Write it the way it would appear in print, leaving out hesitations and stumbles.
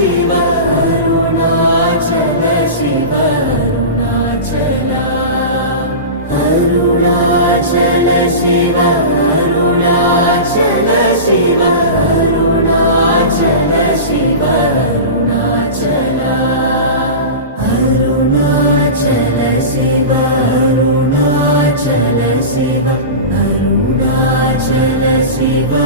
Shiv Arunachal Shiv Arunachal Arunachal Shiv Arunachal Shiv Arunachal Shiv Arunachal Arunachal Shiv Arunachal Shiv Arunachal Shiv